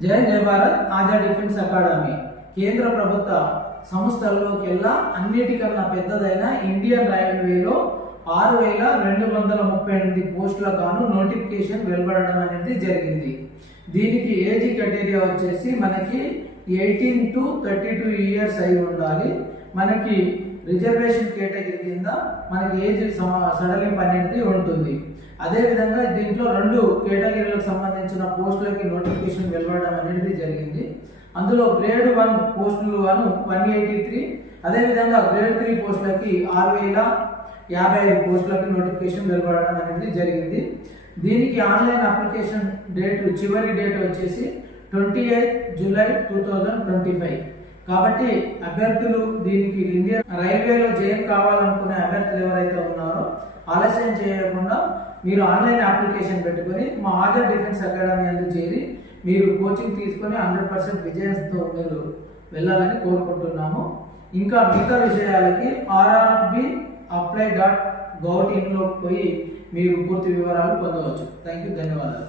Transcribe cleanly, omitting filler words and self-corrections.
జై జై భారత్ ఆజా డిఫెన్స్ అకాడమీ కేంద్ర ప్రభుత్వ సంస్థల్లోకెల్లా అన్నిటికన్నా పెద్దదైన ఇండియన్ రైల్వేలో 6,238 పోస్టులకు గాను నోటిఫికేషన్ వెలువడడం అనేది జరిగింది. దీనికి ఏజ్ క్రైటీరియా వచ్చేసి మనకి 18 to 32 ఇయర్స్ అయి ఉండాలి. మనకి రిజర్వేషన్ కేటగిరీ కింద మనకి ఏజ్ సడలింపు అనేది ఉంటుంది. అదేవిధంగా దీంట్లో 2 కేటగిరీలకు సంబంధించిన పోస్టులకి నోటిఫికేషన్ వెలువడడం అనేది జరిగింది. అందులో గ్రేడ్ 1 పోస్టులు 183, అదేవిధంగా గ్రేడ్ 3 పోస్టులకి 6,055 పోస్టులకి నోటిఫికేషన్ వెలువడడం అనేది జరిగింది. దీనికి ఆన్లైన్ అప్లికేషన్ డేట్ చివరి డేట్ వచ్చేసి 28 జూలై 2025. కాబట్టి అభ్యర్థులు దీనికి ఇండియన్ రైల్వేలో జాయిన్ కావాలనుకునే అభ్యర్థులు ఎవరైతే ఉన్నారో ఆలస్యం చేయకుండా మీరు ఆన్లైన్ అప్లికేషన్ పెట్టుకొని మా ఆజా డిఫెన్స్ అకాడమీ అందు చేరి మీరు కోచింగ్ తీసుకొని 100% విజయంతో మీరు వెళ్ళాలని కోరుకుంటున్నాము. ఇంకా మిగతా విషయాలకి rrbapply.gov.in లోకి పోయి మీరు పూర్తి వివరాలు పొందవచ్చు. థ్యాంక్ యూ, ధన్యవాదాలు.